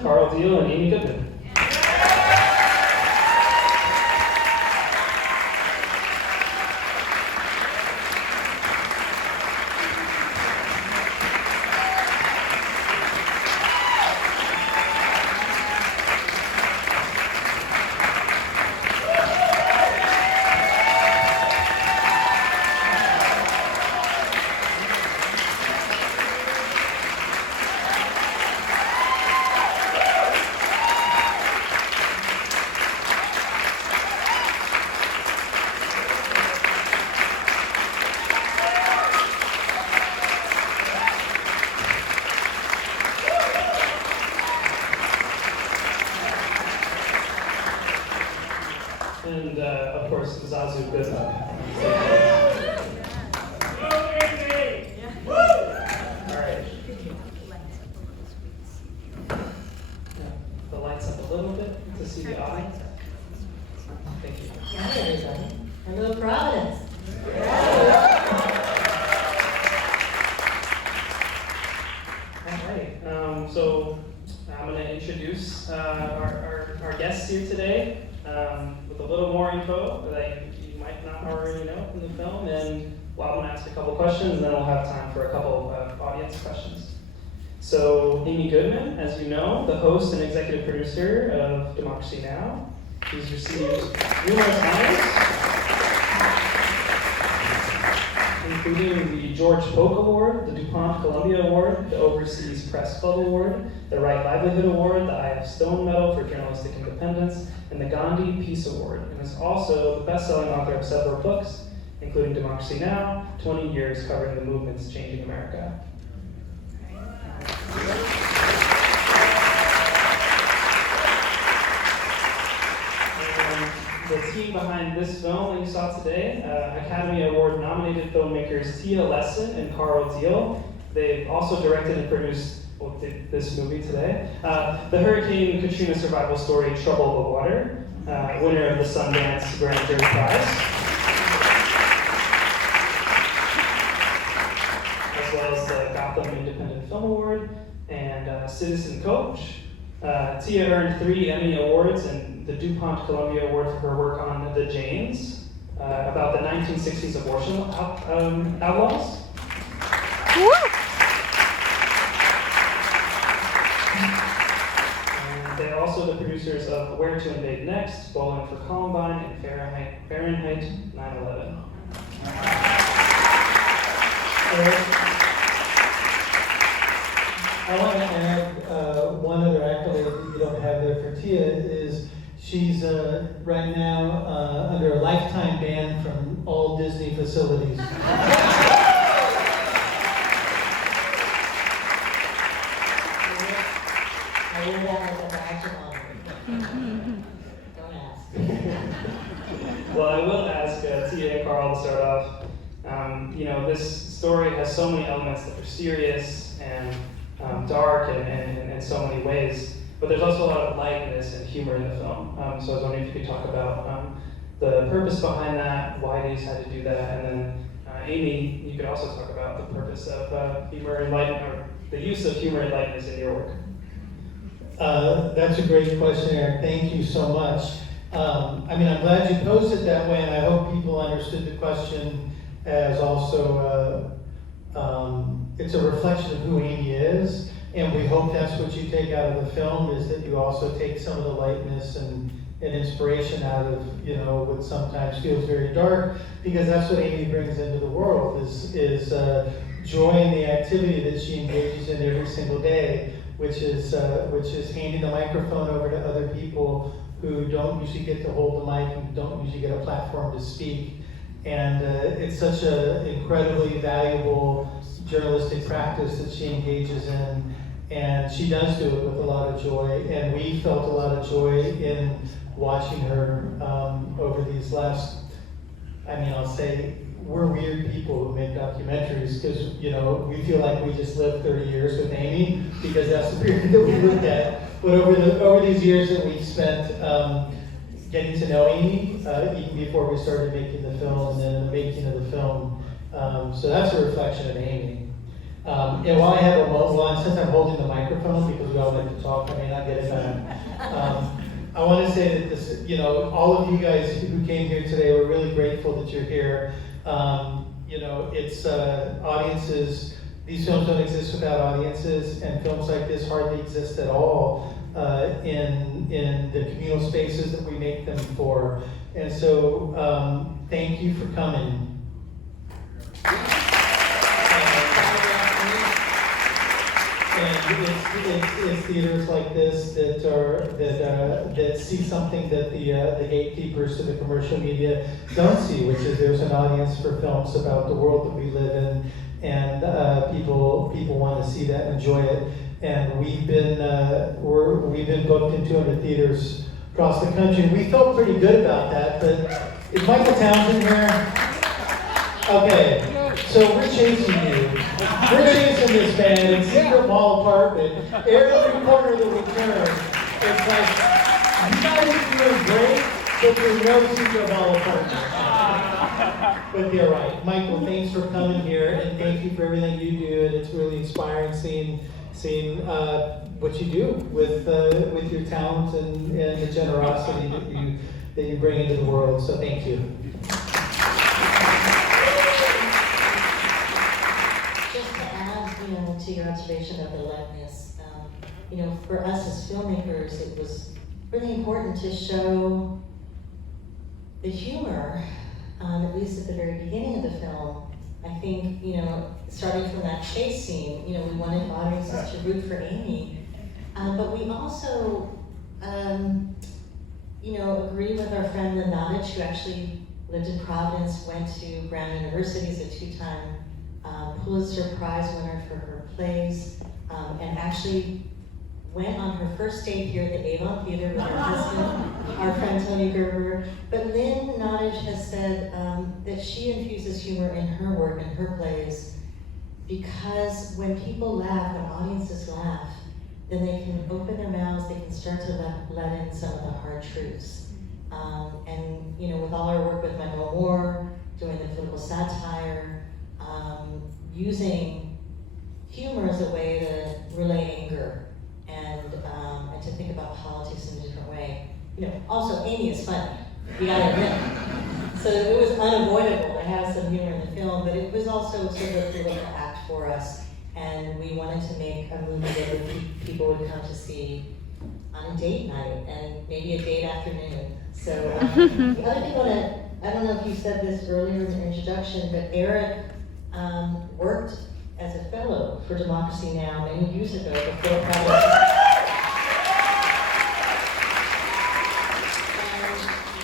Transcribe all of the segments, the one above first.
Lessin, Carl Deal, and Amy Goodman. And of course, Zazu Goodman. All right. The lights up a little bit to see the audience. Thank you. Hi, everybody. Hello, Providence. All right. So I'm going to introduce our guests here today with a little more info that you might not already know from the film. And I'm going to ask a couple questions, and then we'll have time for a couple of audience questions. So Amy Goodman, as you know, the host and executive producer of Democracy Now! She's received numerous honors, including the George Polk Award, the DuPont Columbia Award, the Overseas Press Club Award, the Right Livelihood Award, the I.F. Stone Medal for Journalistic Independence, and the Gandhi Peace Award, and is also the best-selling author of several books, including Democracy Now!, 20 years covering the movements changing America. The team behind this film that you saw today, Academy Award nominated filmmakers Tia Lessin and Carl Deal. They've also directed and produced this movie today. The Hurricane Katrina survival story, Trouble the Water, winner of the Sundance Grand Jury Prize, as well as the Gotham Independent Film Award and Citizen Coach. Tia earned 3 Emmy Awards and the DuPont Columbia Award for her work on The Janes, about the 1960s abortion outlaws. And they're also the producers of Where to Invade Next, Bowling for Columbine, and Fahrenheit 9/11. I want to add one other accolade that you don't have there for Tia is she's right now under a lifetime ban from all Disney facilities. I wear that as a badge of honor. Don't ask. Well, I will ask Tia and Carl to start off. This story has so many elements that are serious and dark and in so many ways, but there's also a lot of lightness and humor in the film. So I was wondering if you could talk about the purpose behind that, why they decided to do that, and then Amy, you could also talk about the purpose of humor and light, or the use of humor and lightness in your work. That's a great question, Eric. Thank you so much. I'm glad you posed it that way, and I hope people understood the question as also it's a reflection of who Amy is, and we hope that's what you take out of the film, is that you also take some of the lightness and inspiration out of what sometimes feels very dark, because that's what Amy brings into the world is joy in the activity that she engages in every single day, which is handing the microphone over to other people who don't usually get to hold the mic and don't usually get a platform to speak. And it's such an incredibly valuable journalistic practice that she engages in, and she does do it with a lot of joy, and we felt a lot of joy in watching her over these last, I'll say, we're weird people who make documentaries, because we feel like we just lived 30 years with Amy, because that's the period that we looked at. But over these years that we've spent getting to know Amy, even before we started making the film, and then in the making of the film, so that's a reflection of Amy. And while I have a mobile on, since I'm holding the microphone, because we all like to talk, I may not get it done. I want to say that this, all of you guys who came here today, we're really grateful that you're here. It's audiences. These films don't exist without audiences, and films like this hardly exist at all in the communal spaces that we make them for. And so, thank you for coming. And it's theaters like this that see something that the gatekeepers to the commercial media don't see, which is there's an audience for films about the world that we live in, and people want to see that and enjoy it. And we've been booked in 200 theaters across the country. We felt pretty good about that, but is Michael Townsend here? Okay. So we're chasing you. We're chasing this man in secret mall apartment. Every corner that we turn, it's like, you guys are doing great, but there's no secret mall apartment. But you're right. Michael, thanks for coming here, and thank you for everything you do. And it's really inspiring seeing what you do with your talent and the generosity that you bring into the world. So thank you. To your observation of the likeness, for us as filmmakers, it was really important to show the humor, at least at the very beginning of the film. I think, starting from that chase scene, we wanted audiences to root for Amy, but we also, agree with our friend Lynn Nottage, who actually lived in Providence, went to Brown University as a two-time Pulitzer Prize winner for her plays, and actually went on her first date here at the Avon Theater with her husband, our friend Tony Gerber. But Lynn Nottage has said that she infuses humor in her work and her plays because when people laugh, when audiences laugh, then they can open their mouths, they can start to let in some of the hard truths. With all our work with Michael Moore, doing the political satire, using humor as a way to relay anger and to think about politics in a different way. Also Amy is funny, you gotta admit. So it was unavoidable to have some humor in the film, but it was also sort of a political act for us, and we wanted to make a movie that people would come to see on a date night and maybe a date afternoon. So the other thing I don't know if you said this earlier in the introduction, but Eric worked as a fellow for Democracy Now! Many years ago before Providence. And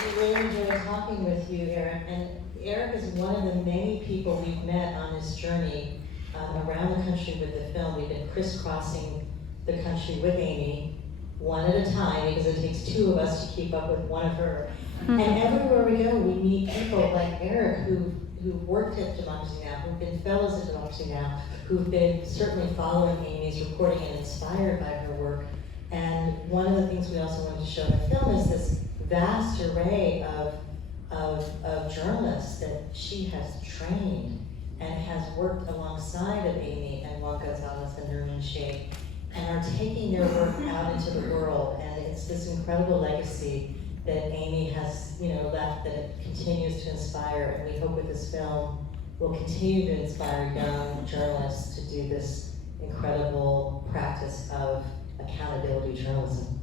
we really enjoyed talking with you, Eric. And Eric is one of the many people we've met on this journey around the country with the film. We've been crisscrossing the country with Amy, one at a time, because it takes two of us to keep up with one of her. And everywhere we go, we meet people like Eric who've worked at Democracy Now!, who've been fellows at Democracy Now!, who've been certainly following Amy's reporting and inspired by her work. And one of the things we also wanted to show in the film is this vast array of journalists that she has trained and has worked alongside of Amy and Juan Gonzalez and Nerman Sheikh, and are taking their work out into the world. And it's this incredible legacy that Amy has, left, that it continues to inspire. And we hope with this film, we'll continue to inspire young journalists to do this incredible practice of accountability journalism.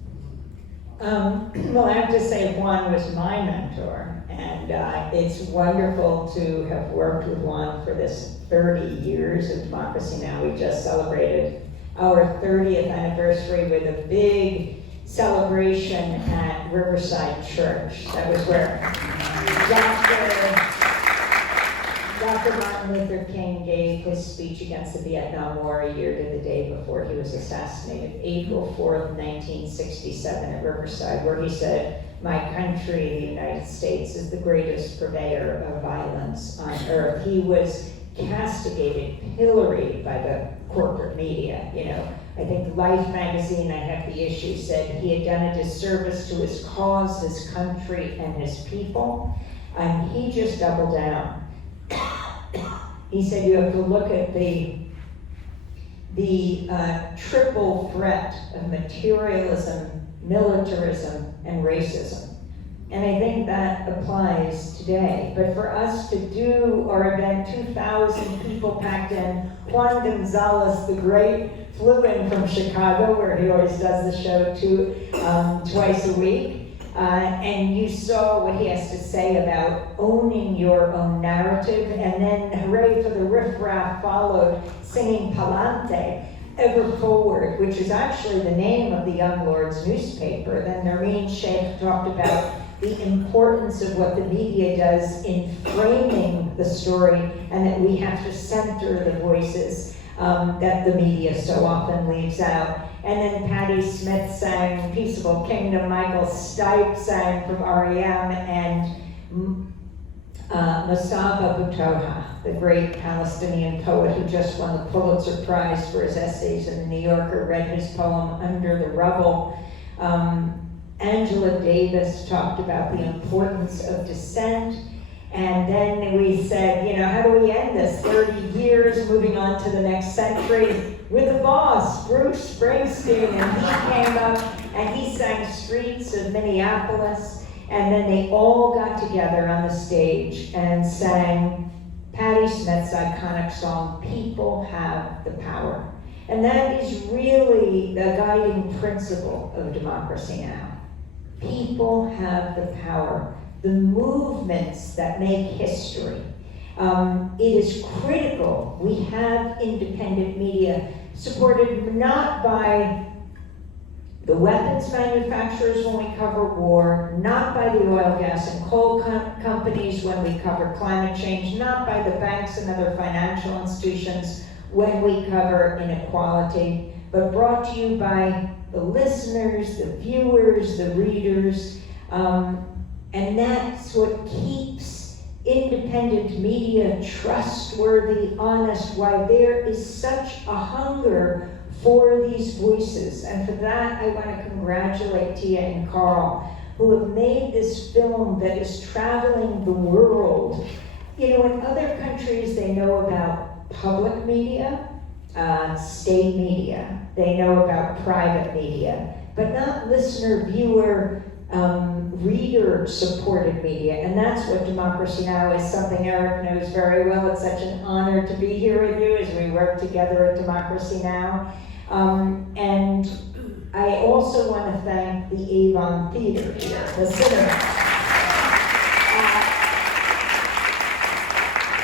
Well, I have to say Juan was my mentor, and it's wonderful to have worked with Juan for this 30 years of Democracy Now! We just celebrated our 30th anniversary with a big celebration at Riverside Church. That was where Dr. Martin Luther King gave his speech against the Vietnam War a year to the day before he was assassinated, April 4th, 1967 at Riverside, where he said, "My country, the United States, is the greatest purveyor of violence on earth." He was castigated, pilloried by the corporate media, I think Life magazine, I have the issue, said he had done a disservice to his cause, his country, and his people, and he just doubled down. He said you have to look at the the triple threat of materialism, militarism, and racism. And I think that applies today. But for us to do our event, 2,000 people packed in, Juan Gonzalez, the great, flew in from Chicago, where he always does the show twice a week. And you saw what he has to say about owning your own narrative, and then hooray for the riffraff followed, singing Palante, Ever Forward, which is actually the name of the Young Lords newspaper. Then Noreen Sheikh talked about the importance of what the media does in framing the story, and that we have to center the voices that the media so often leaves out. And then Patti Smith sang Peaceable Kingdom, Michael Stipe sang from R.E.M., and Mustafa Butoha, the great Palestinian poet who just won the Pulitzer Prize for his essays in the New Yorker, read his poem Under the Rubble. Angela Davis talked about the importance of dissent. And then we said, you know, how do we end this? 30 years, moving on to the next century, with the boss, Bruce Springsteen. And he came up and he sang Streets of Minneapolis. And then they all got together on the stage and sang Patti Smith's iconic song, People Have the Power. And that is really the guiding principle of Democracy Now! People have the power. The movements that make history. It is critical we have independent media supported not by the weapons manufacturers when we cover war, not by the oil, gas, and coal companies when we cover climate change, not by the banks and other financial institutions when we cover inequality, but brought to you by the listeners, the viewers, the readers, and that's what keeps independent media trustworthy, honest, why there is such a hunger for these voices. And for that, I want to congratulate Tia and Carl, who have made this film that is traveling the world. You know, in other countries, they know about public media, state media. They know about private media, but not listener, viewer, reader-supported media. And that's what Democracy Now! Is, something Eric knows very well. It's such an honor to be here with you as we work together at Democracy Now! And I also want to thank the Avon Theater here, the cinema.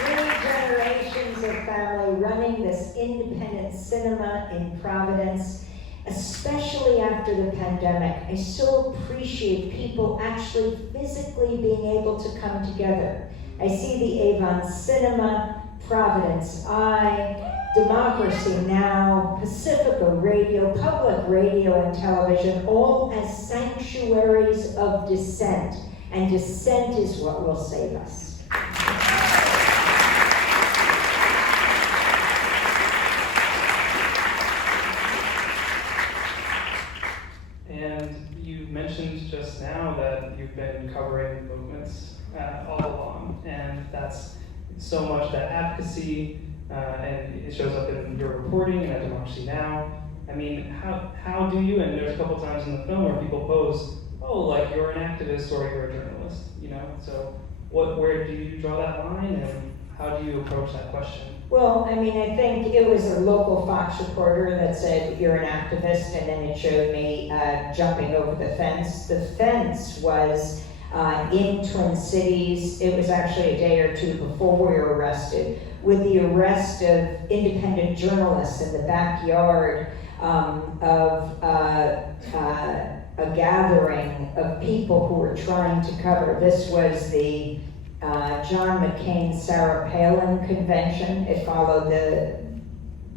3 generations of family running this independent cinema in Providence. Especially after the pandemic, I so appreciate people actually physically being able to come together. I see the Avon Cinema, Providence Eye, Democracy Now!, Pacifica Radio, public radio and television, all as sanctuaries of dissent. And dissent is what will save us. Mentioned just now that you've been covering movements all along, and that's so much that advocacy, and it shows up in your reporting and at Democracy Now! I mean, how do you, and there's a couple times in the film where people pose, oh, like you're an activist or you're a journalist, you know? So where do you draw that line, and how do you approach that question? Well, I mean, I think it was a local Fox reporter that said, you're an activist, and then it showed me jumping over the fence. The fence was in Twin Cities. It was actually a day or two before we were arrested, with the arrest of independent journalists in the backyard of a gathering of people who were trying to cover. This was the John McCain-Sarah Palin convention. It followed the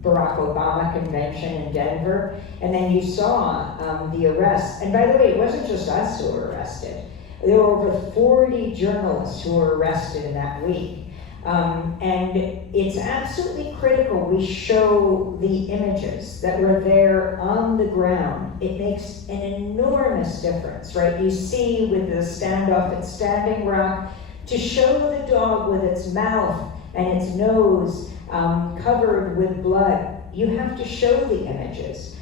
Barack Obama convention in Denver. And then you saw the arrest. And by the way, it wasn't just us who were arrested. There were over 40 journalists who were arrested in that week. And it's absolutely critical we show the images that were there on the ground. It makes an enormous difference, right? You see with the standoff at Standing Rock, to show the dog with its mouth and its nose covered with blood you have to show the images.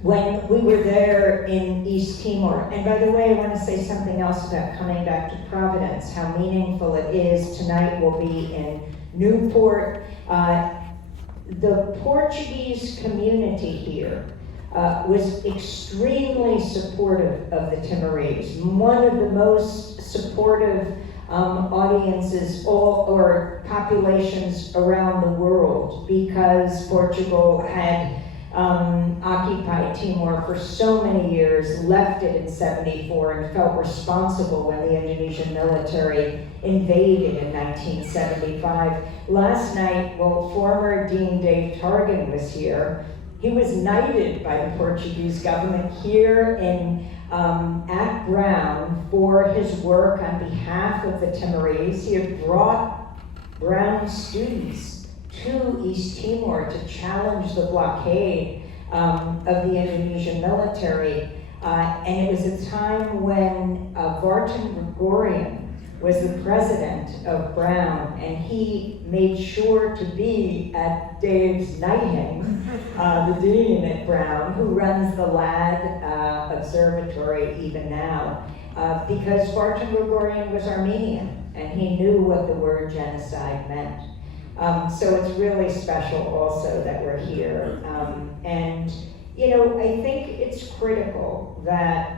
When we were there in East Timor, and by the way, I want to say something else about coming back to Providence, how meaningful it is. Tonight we'll be in Newport. The Portuguese community here was extremely supportive of the Timorese. One of the most supportive audiences or populations around the world, because Portugal had occupied Timor for so many years, left it in '74, and felt responsible when the Indonesian military invaded in 1975. Last night, former Dean Dave Targan was here. He was knighted by the Portuguese government here at Brown for his work on behalf of the Timorese. He had brought Brown students to East Timor to challenge the blockade of the Indonesian military. And it was a time when Vartan Gregorian was the president of Brown, and he made sure to be at Dave's knighting, the dean at Brown, who runs the LAD Observatory even now, because Vartan Gregorian was Armenian, and he knew what the word genocide meant. So it's really special also that we're here. And, you know, I think it's critical that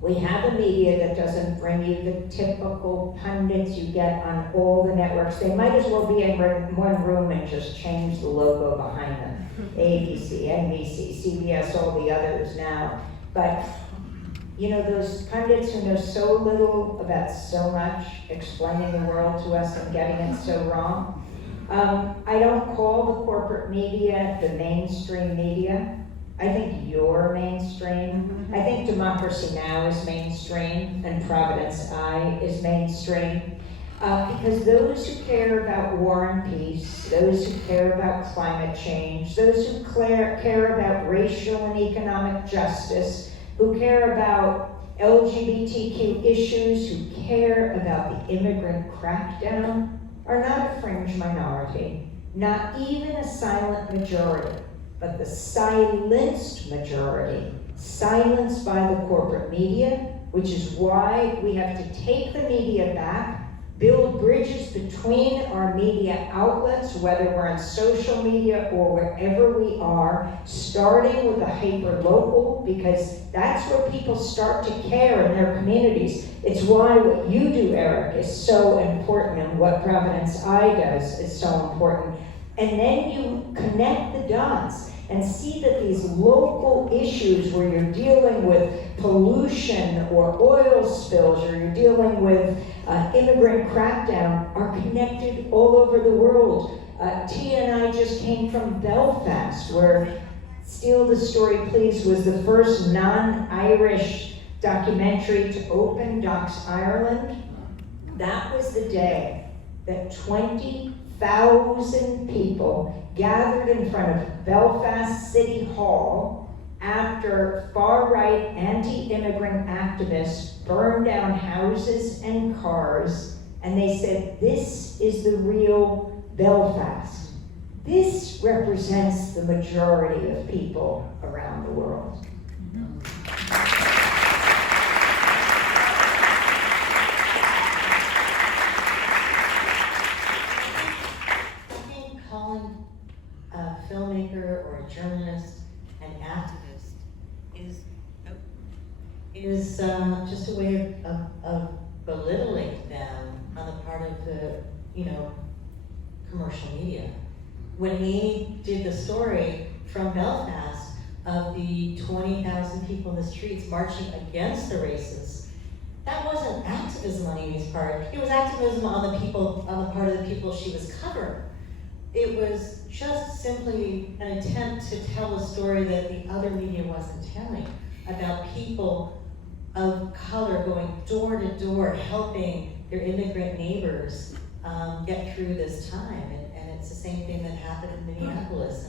we have a media that doesn't bring you the typical pundits you get on all the networks. They might as well be in one room and just change the logo behind them. ABC, NBC, CBS, all the others now. But, you know, those pundits who know so little about so much, explaining the world to us and getting it so wrong. I don't call the corporate media the mainstream media. I think you're mainstream. I think Democracy Now! Is mainstream, and Providence Eye is mainstream. Because those who care about war and peace, those who care about climate change, those who care about racial and economic justice, who care about LGBTQ issues, who care about the immigrant crackdown, are not a fringe minority, not even a silent majority, but the silenced majority, silenced by the corporate media, which is why we have to take the media back, build bridges between our media outlets, whether we're on social media or wherever we are, starting with the hyper-local, because that's where people start to care in their communities. It's why what you do, Eric, is so important, and what Providence Eye does is so important. And then you connect the dots and see that these local issues where you're dealing with pollution or oil spills, or you're dealing with immigrant crackdown, are connected all over the world. Tia and I just came from Belfast, where Steal the Story Please was the first non-Irish documentary to open Docs Ireland. That was the day that 20,000 people gathered in front of Belfast City Hall after far-right anti-immigrant activists burned down houses and cars, and they said, "This is the real Belfast. This represents the majority of people around the world." Filmmaker or a journalist, an activist, is just a way of belittling them on the part of the, commercial media. When Amy did the story from Belfast of the 20,000 people in the streets marching against the racists, that wasn't activism on Amy's part. It was activism on the part of the people she was covering. It was just simply an attempt to tell a story that the other media wasn't telling, about people of color going door to door, helping their immigrant neighbors get through this time. And it's the same thing that happened in Minneapolis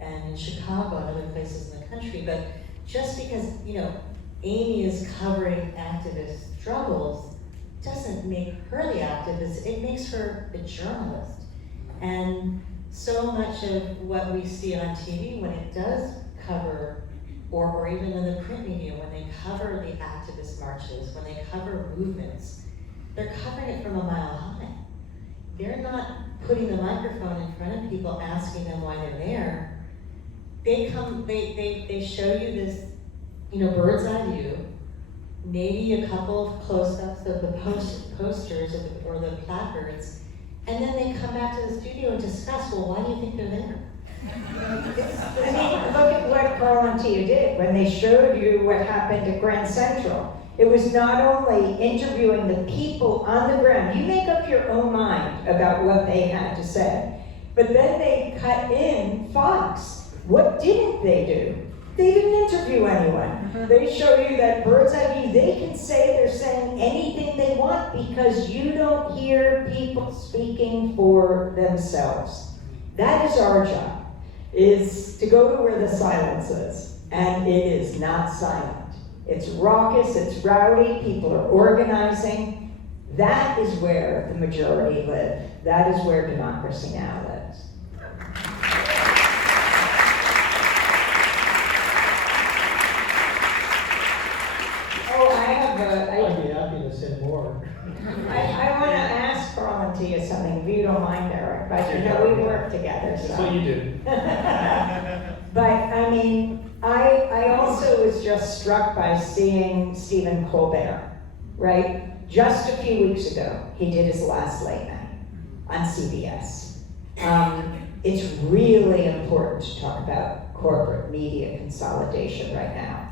and in Chicago and other places in the country. But just because, Amy is covering activist struggles doesn't make her the activist, it makes her a journalist. And so much of what we see on TV, when it does cover, or even in the print media, when they cover the activist marches, when they cover movements, they're covering it from a mile high. They're not putting the microphone in front of people, asking them why they're there. They come, they show you this, bird's eye view, maybe a couple of close-ups of the posters or the placards, and then they come back to the studio and discuss, well, why do you think they're there? I mean, look at what Carl and Tia did when they showed you what happened at Grand Central. It was not only interviewing the people on the ground, you make up your own mind about what they had to say, but then they cut in Fox. What didn't they do? They didn't interview anyone. They show you that bird's eye view. They can say they're saying anything they want because you don't hear people speaking for themselves. That is our job, is to go to where the silence is. And it is not silent. It's raucous, it's rowdy, people are organizing. That is where the majority live. That is where democracy now lives. I'd be happy to say more. I want to ask Carl and Tia something, if you don't mind, Eric, but we work together, so. That's what you do. But, I mean, I also was just struck by seeing Stephen Colbert, right? Just a few weeks ago, he did his last late night on CBS. It's really important to talk about corporate media consolidation right now.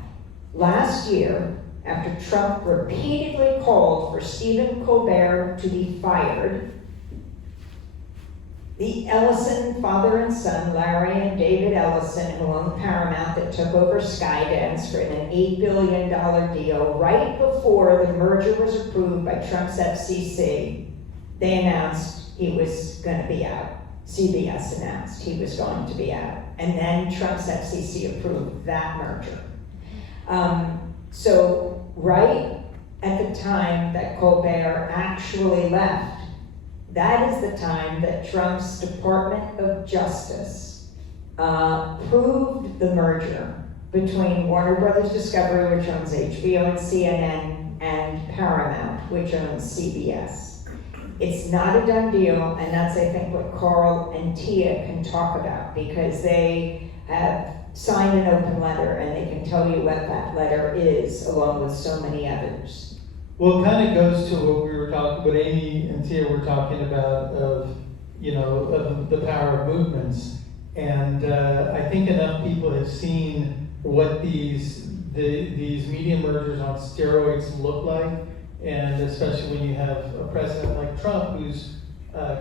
Last year, after Trump repeatedly called for Stephen Colbert to be fired, the Ellison father and son, Larry and David Ellison, who owned Paramount, that took over Skydance for an $8 billion deal, right before the merger was approved by Trump's FCC, they announced he was going to be out. CBS announced he was going to be out. And then Trump's FCC approved that merger. So right at the time that Colbert actually left, that is the time that Trump's Department of Justice proved the merger between Warner Brothers Discovery, which owns HBO and CNN, and Paramount, which owns CBS. It's not a done deal, and that's, I think, what Carl and Tia can talk about, because they have signed an open letter and they can tell you what that letter is, along with so many others. Well, it kind of goes to what Amy and Tia were talking about of the power of movements. And I think enough people have seen what these media mergers on steroids look like, and especially when you have a president like Trump who's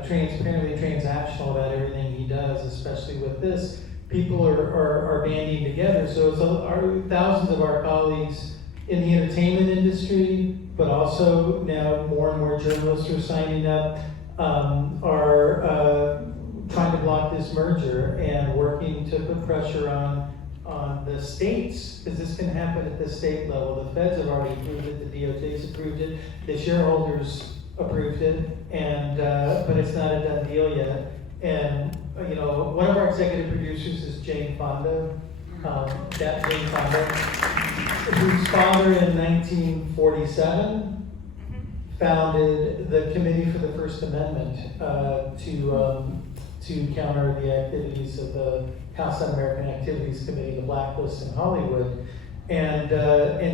transparently transactional about everything he does, especially with this. People are banding together. So it's thousands of our colleagues in the entertainment industry, but also now more and more journalists are signing up, are trying to block this merger and working to put pressure on the states, because this can happen at the state level. The feds have already approved it, the DOJ's approved it, the shareholders approved it, and but it's not a done deal yet. And one of our executive producers is Jane Fonda, Jane Fonda, whose father in 1947 founded the Committee for the First Amendment to counter the activities of the House Un-American Activities Committee, the blacklist in Hollywood. And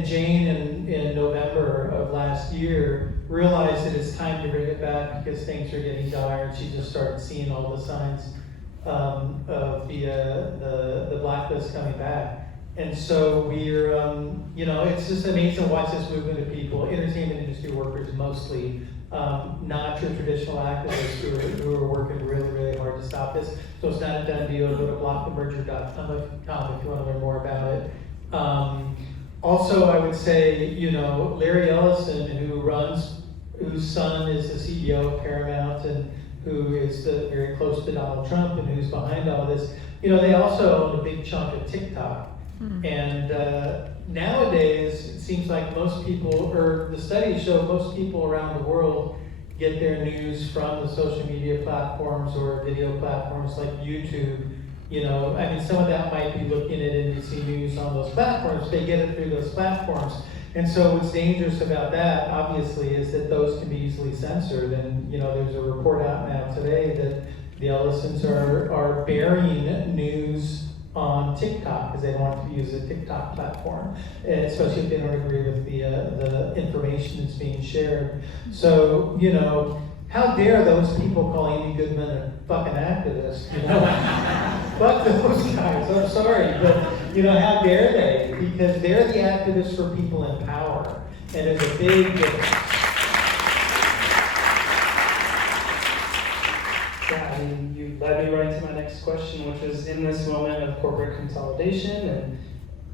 Jane in November of last year realized that it's time to bring it back because things are getting dire, and she just started seeing all the signs of the blacklist coming back. And so we're, it's just amazing to watch this movement of people, entertainment industry workers mostly, not your traditional activists who are working really, really hard to stop this. So it's not a done deal. Go to blockthemerger.com if you want to learn more about it. Also, I would say, Larry Ellison, whose son is the CEO of Paramount and who is very close to Donald Trump and who's behind all this, they also own a big chunk of TikTok. Mm-hmm. And nowadays, it seems like most people, or the studies show most people around the world get their news from the social media platforms or video platforms like YouTube. You know, I mean, some of that might be looking at NBC News on those platforms. They get it through those platforms. And so what's dangerous about that, obviously, is that those can be easily censored. And, you know, there's a report out now today that the Ellisons are burying news on TikTok because they don't want to use a TikTok platform, and especially if they don't agree with the information that's being shared. So, you know, how dare those people call Amy Goodman a fucking activist, you know? Fuck those guys, I'm sorry, but, you know, how dare they? Because they're the activists for people in power, and there's a big difference. Yeah, I mean, you led me right to my next question, which is, in this moment of corporate consolidation, and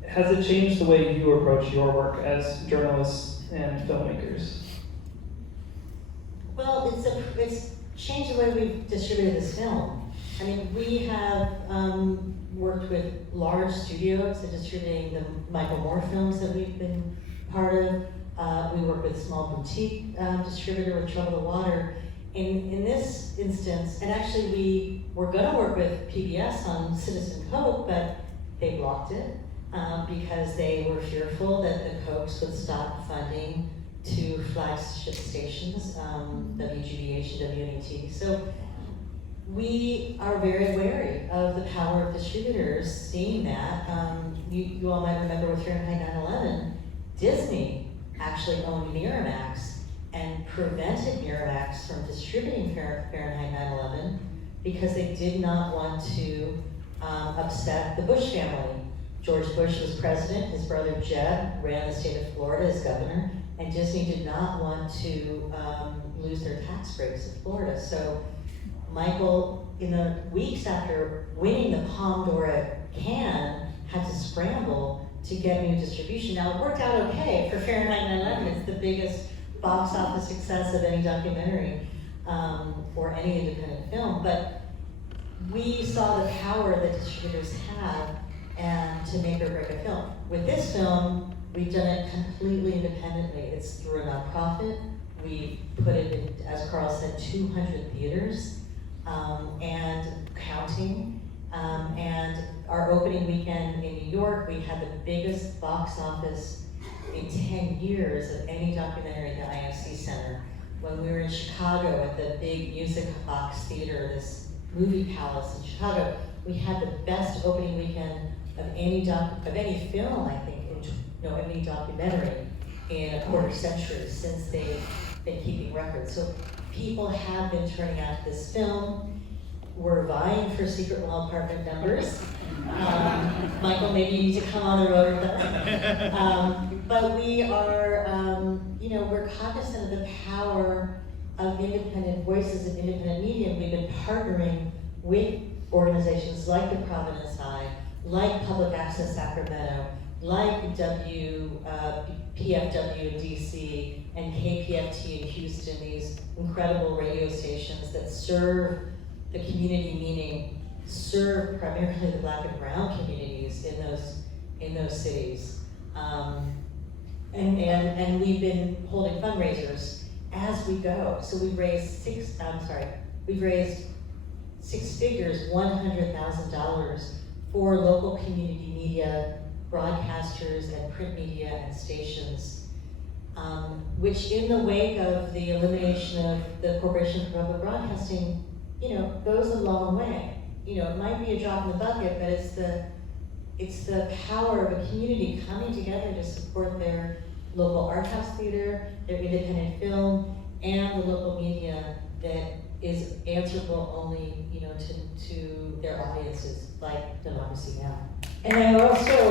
has it changed the way you approach your work as journalists and filmmakers? Well, it's changed the way we've distributed this film. I mean, we have worked with large studios in distributing the Michael Moore films that we've been part of. We work with a small boutique distributor with Trouble the Water. In this instance, and actually we were going to work with PBS on Citizen Coke, but they blocked it because they were fearful that the Cokes would stop funding to flagship stations, WGBH and WNET. So we are very wary of the power of distributors seeing that. You all might remember with Fahrenheit 9/11, Disney actually owned Miramax and prevented Miramax from distributing Fahrenheit 9/11 because they did not want to upset the Bush family. George Bush was president, his brother Jeb ran the state of Florida as governor, and Disney did not want to lose their tax breaks in Florida. So Michael, in the weeks after winning the Palme d'Or at Cannes, had to scramble to get new distribution. Now it worked out okay for Fahrenheit 9/11. It's the biggest box office success of any documentary or any independent film, but we saw the power that distributors have and to make or break a film. With this film, we've done it completely independently. It's through a nonprofit. We put it in, as Carl said, 200 theaters and counting. And our opening weekend in New York, we had the biggest box office in 10 years of any documentary at the IFC Center. When we were in Chicago at the big Music Box Theater, this movie palace in Chicago, we had the best opening weekend of any film, I think, any documentary in a quarter century since they've been keeping records. So people have been turning out to this film. We're vying for secret law apartment numbers. Michael, maybe you need to come on the road with us. But we are, we're cognizant of the power of independent voices and independent media. We've been partnering with organizations like the Providence Eye, like Public Access Sacramento, like PFW in DC, and KPFT in Houston, these incredible radio stations that serve the community, meaning serve primarily the Black and brown communities in those cities. And we've been holding fundraisers as we go. So we've raised six figures, $100,000 for local community media, broadcasters and print media and stations, which in the wake of the elimination of the Corporation for Public Broadcasting, goes a long way. It might be a drop in the bucket, but it's the power of a community coming together to support their local art house theater, their independent film, and the local media that is answerable only, to their audiences, like Democracy Now! And I also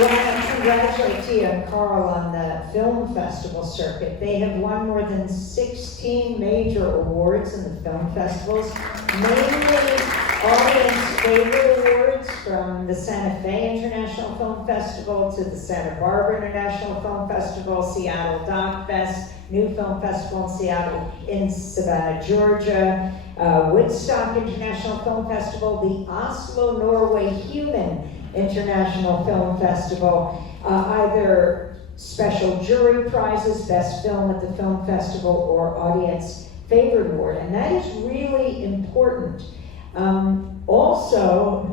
want to congratulate Tia and Carl on the film festival circuit. They have won more than 16 major awards in the film festivals, mainly audience favorite awards from the Santa Fe International Film Festival to the Santa Barbara International Film Festival, Seattle Doc Fest, New Film Festival in Seattle, in Savannah, Georgia, Woodstock International Film Festival, the Oslo, Norway Human International Film Festival, either special jury prizes, best film at the film festival, or audience favorite award, and that is really important. Also,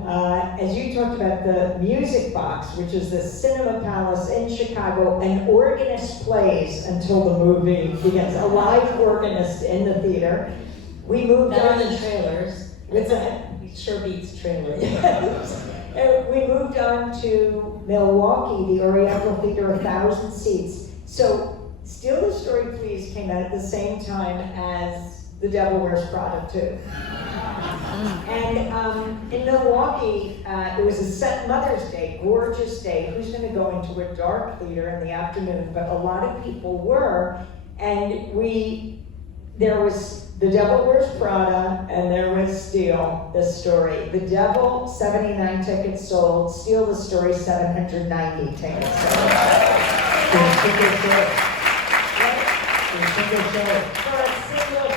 as you talked about the Music Box, which is the Cinema Palace in Chicago, an organist plays until the movie begins, a live organist in the theater. We moved Better on. than trailers. What's that? It sure beats trailers. We moved on to Milwaukee, the Oriental Theater, 1,000 seats. So, Steal the Story Please came out at the same time as The Devil Wears Prada 2. And in Milwaukee, it was a Mother's Day, gorgeous day. Who's going to go into a dark theater in the afternoon? But a lot of people were, and there was The Devil Wears Prada, and there was Steal the Story. The Devil, 79 tickets sold. Steal the Story, 790 tickets sold. For a single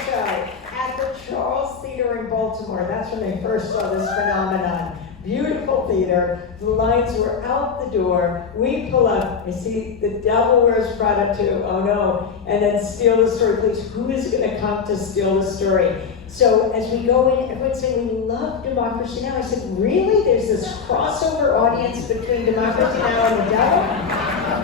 show. At the Charles Theater in Baltimore. That's when they first saw this phenomenon. Beautiful theater. The lines were out the door. We pull up. We see The Devil Wears Prada 2. Oh no. And then Steal the Story, Please. Who is going to come to Steal the Story? So as we go in, everyone's saying, we love Democracy Now! I said, really? There's this crossover audience between Democracy Now! And The Devil?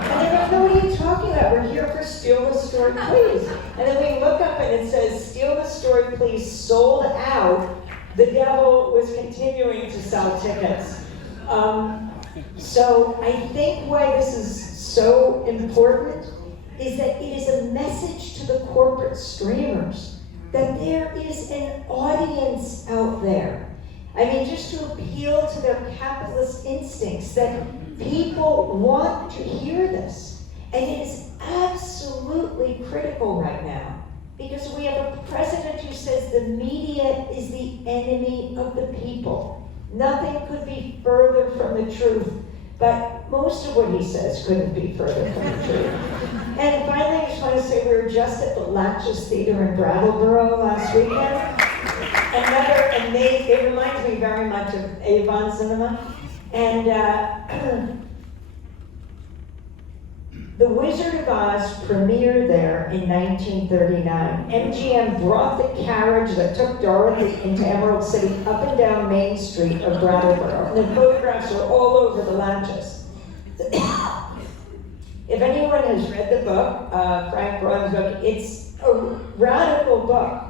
And they're like, no, what are you talking about? We're here for Steal the Story, Please. And then we look up and it says, Steal the Story, Please sold out. The Devil was continuing to sell tickets. So I think why this is so important is that it is a message to the corporate streamers that there is an audience out there. I mean, just to appeal to their capitalist instincts, that people want to hear this. And it is absolutely critical right now. Because we have a president who says the media is the enemy of the people. Nothing could be further from the truth, but most of what he says couldn't be further from the truth. And finally, I just want to say we were just at the Latches Theater in Brattleboro last weekend. And it reminds me very much of Avon Cinema. And The Wizard of Oz premiered there in 1939. MGM brought the carriage that took Dorothy into Emerald City up and down Main Street of Brattleboro. And the photographs are all over the Latches. If anyone has read the book, Frank Braun's book, it's a radical book.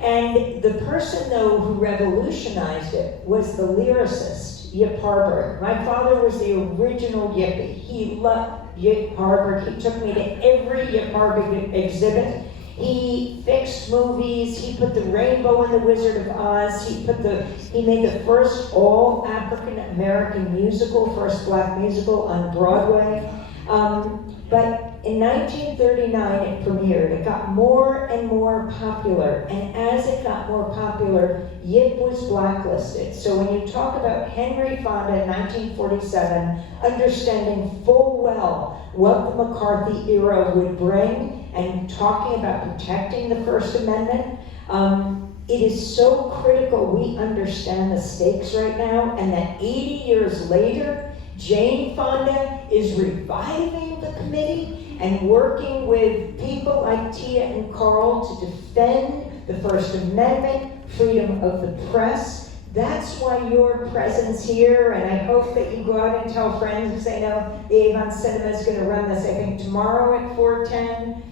And the person, though, who revolutionized it was the lyricist, Yip Harburg. My father was the original Yippie. He loved Yip Harburg. He took me to every Yip Harburg exhibit. He fixed movies. He put the rainbow in The Wizard of Oz. He made the first all African American musical, first black musical on Broadway. But in 1939 it premiered. It got more and more popular. And as it got more popular, Yip was blacklisted. So when you talk about Henry Fonda in 1947, understanding full well what the McCarthy era would bring and talking about protecting the First Amendment, it is so critical we understand the stakes right now, and that 80 years later, Jane Fonda is reviving the committee and working with people like Tia and Carl to defend the First Amendment, freedom of the press. That's why your presence here, and I hope that you go out and tell friends and say, no, the Avon Cinema is going to run this, I think, tomorrow at 4:10,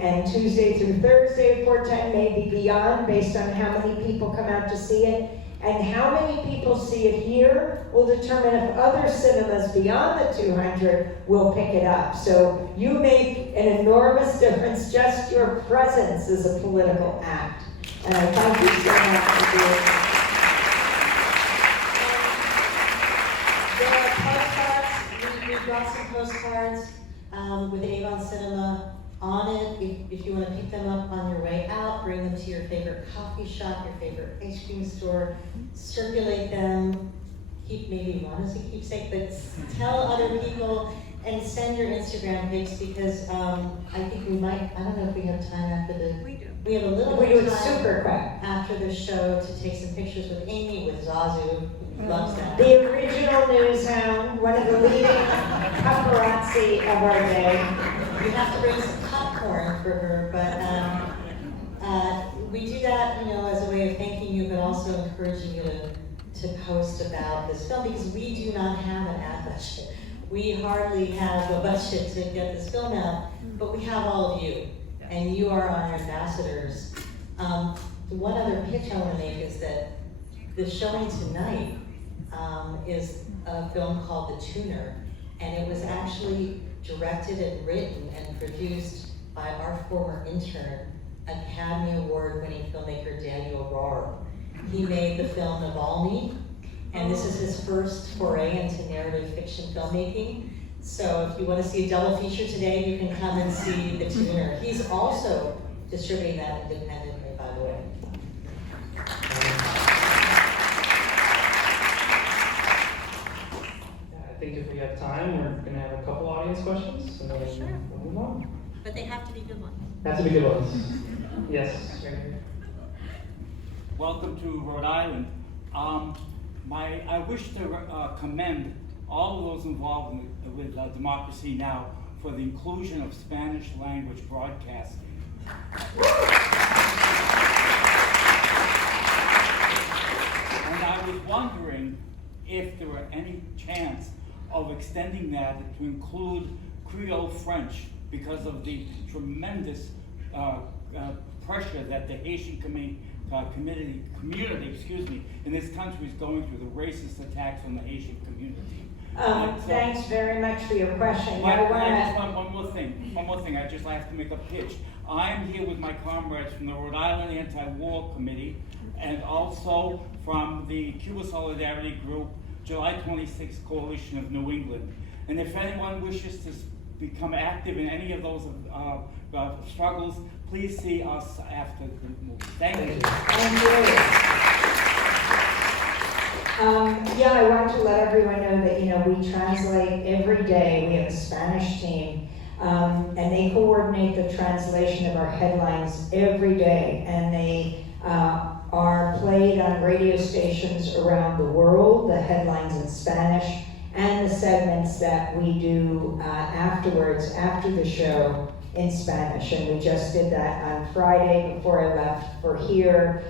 and Tuesday through Thursday at 4:10, maybe beyond, based on how many people come out to see it. And how many people see it here will determine if other cinemas beyond the 200 will pick it up. So you make an enormous difference. Just your presence is a political act. And I thank you so much for doing There are postcards. We brought some postcards with Avon Cinema on it. If you want to pick them up on your way out, bring them to your favorite coffee shop, your favorite ice cream store, circulate them, keep maybe one as a keepsake, but tell other people and send your Instagram pics, because I think we might, I don't know if we have time after the... We do. We have a little We bit do of it time super quick. after the show to take some pictures with Amy, with Zazu, who loves that. The original news hound, one of the leading paparazzi sassy of our day. You have to bring some popcorn for her, but we do that, as a way of thanking you, but also encouraging you to post about this film, because we do not have an ad budget. We hardly have a budget to get this film out, but we have all of you, and you are our ambassadors. One other pitch I want to make is that the showing tonight is a film called The Tuner, and it was actually directed and written and produced by our former intern, Academy Award-winning filmmaker Daniel Rohr. He made the film Navalny, and this is his first foray into narrative fiction filmmaking. So if you want to see a double feature today, you can come and see The Tuner. He's also distributing that independently, by the way. I think if we have time, we're going to have a couple audience questions, and then we'll move on. But they have to be good ones. Have to be good ones. Yes. Right here. Welcome to Rhode Island. I wish to commend all of those involved with Democracy Now! For the inclusion of Spanish language broadcasting. And I was wondering if there were any chance of extending that to include Creole French, because of the tremendous pressure that the Haitian community in this country is going through, the racist attacks on the Haitian community. Thanks very much for your question. I I just want one more thing. I just have to make a pitch. I'm here with my comrades from the Rhode Island Anti-War Committee, and also from the Cuba Solidarity Group, July 26th Coalition of New England. And if anyone wishes to become active in any of those struggles, please see us after the movie. Thank you. Thank you. I want to let everyone know that we translate every day. We have a Spanish team, and they coordinate the translation of our headlines every day, and they are played on radio stations around the world, the headlines in Spanish, and the segments that we do afterwards, after the show, in Spanish. And we just did that on Friday before I left for here,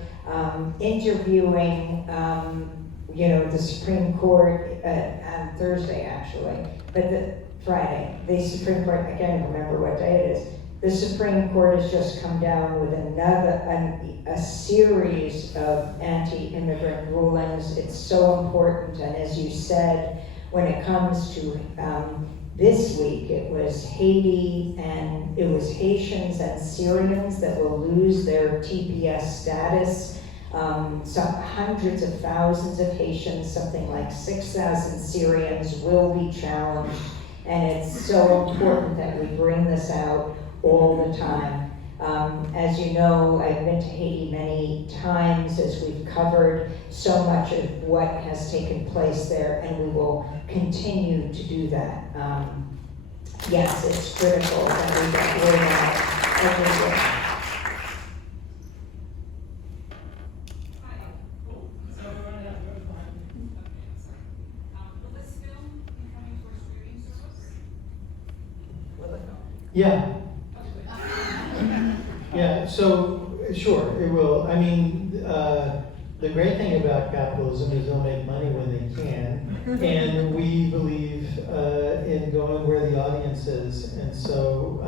interviewing the Supreme Court on Thursday, actually, but Friday, the Supreme Court, I can't even remember what day it is. The Supreme Court has just come down with a series of anti-immigrant rulings. It's so important, and as you said, when it comes to this week, it was Haiti, and it was Haitians and Syrians that will lose their TPS status. Some hundreds of thousands of Haitians, something like 6,000 Syrians will be challenged, and it's so important that we bring this out all the time. As you know, I've been to Haiti many times as we've covered so much of what has taken place there, and we will continue to do that. Yes, it's critical that we get word out everywhere. Yeah. Yeah, so, sure, it will. I mean, the great thing about capitalism is they'll make money when they can, and we believe in going where the audience is, and so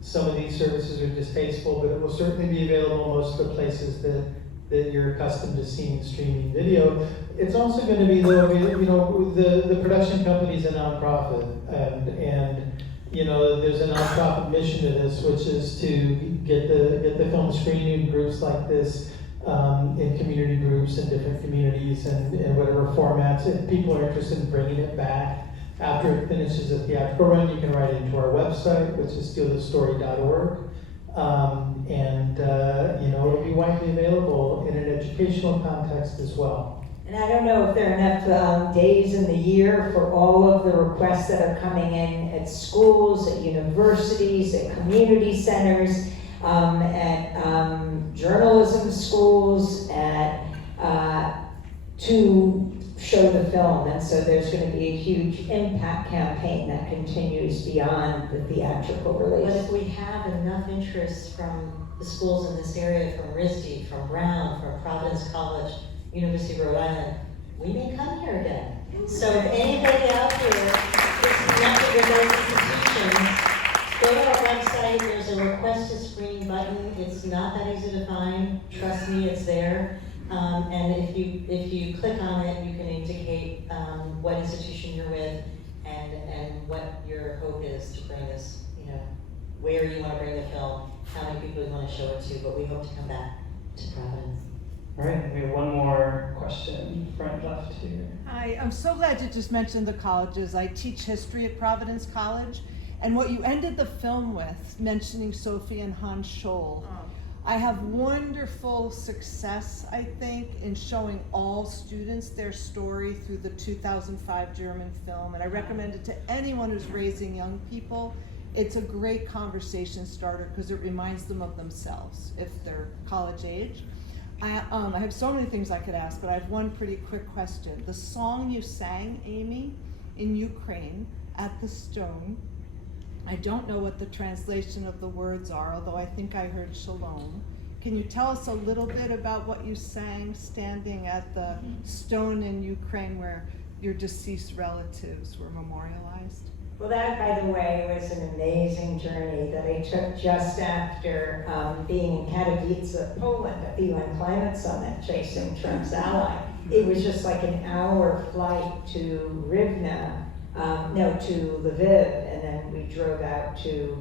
some of these services are distasteful, but it will certainly be available in most of the places that you're accustomed to seeing streaming video. It's also going to be, though, the production company is a nonprofit, and there's a nonprofit mission to this, which is to get the film screened in groups like this, in community groups and different communities and whatever formats. If people are interested in bringing it back after it finishes a theatrical run, you can write into our website, which is stealthestory.org. It'll be widely available in an educational context as well. And I don't know if there are enough days in the year for all of the requests that are coming in at schools, at universities, at community centers, at journalism schools, to show the film, and so there's going to be a huge impact campaign that continues beyond the theatrical But release. if we have enough interest from the schools in this area, from RISD, from Brown, from Providence College, University of Rhode Island, we may come here again. So if anybody out there is connected with those institutions, go to our website, there's a request to screen button. It's not that easy to find, trust me, it's there. And if you click on it, you can indicate what institution you're with and what your hope is to bring this, where you want to bring the film, how many people you want to show it to, but we hope to come back to Providence. All right, we have one more question, front left here. Hi, I'm so glad you just mentioned the colleges. I teach history at Providence College, and what you ended the film with, mentioning Sophie and Hans Scholl, I have wonderful success, I think, in showing all students their story through the 2005 German film, and I recommend it to anyone who's raising young people. It's a great conversation starter because it reminds them of themselves if they're college age. I have so many things I could ask, but I have one pretty quick question. The song you sang, Amy, in Ukraine at the Stone, I don't know what the translation of the words are, although I think I heard Shalom. Can you tell us a little bit about what you sang standing at the Stone in Ukraine where your deceased relatives were memorialized? Well, that, by the way, was an amazing journey that I took just after being in Katowice, Poland, at the UN Climate Summit, chasing Trump's ally. It was just like an hour flight to to Lviv, and then we drove out to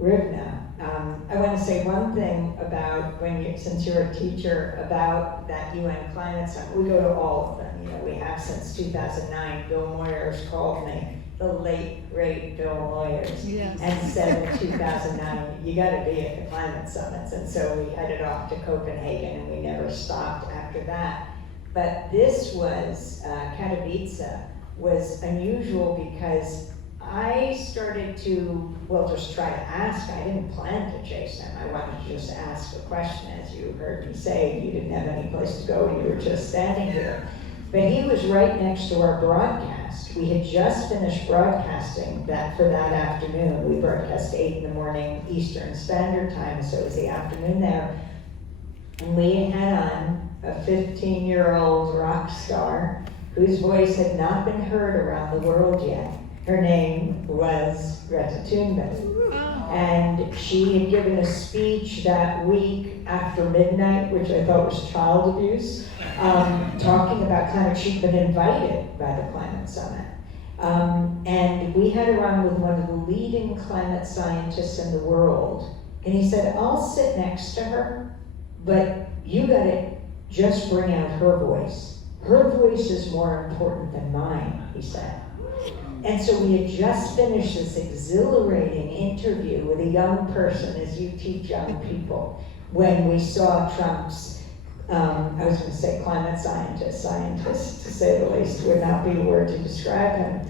Rivne. I want to say one thing about since you're a teacher, about that UN Climate Summit. We go to all of them. We have since 2009. Bill Moyers called me, the late, great Bill Moyers, Yes. and said in 2009, you got to be at the climate summits. And so we headed off to Copenhagen, and we never stopped after that. But this was, Katowice was unusual because I started to, just try to ask. I didn't plan to chase him. I wanted to just ask a question. As you heard me say, you didn't have any place to go, you were just standing here. But he was right next to our broadcast. We had just finished broadcasting for that afternoon. We broadcast 8 a.m. Eastern Standard Time, so it was the afternoon there. And we had on a 15-year-old rock star whose voice had not been heard around the world yet. Her name was Greta Thunberg. And she had given a speech that week after midnight, which I thought was child abuse, talking about climate. She'd been invited by the Climate Summit. And we had her on with one of the leading climate scientists in the world. And he said, I'll sit next to her, but you gotta just bring out her voice. Her voice is more important than mine, he said. And so we had just finished this exhilarating interview with a young person, as you teach young people, when we saw Trump's, I was going to say climate scientist to say the least, would not be a word to describe him.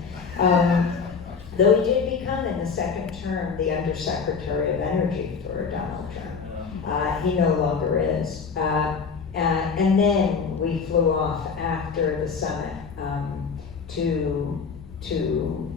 Though he did become in the second term the Undersecretary of Energy for Donald Trump. He no longer is. And then we flew off after the summit to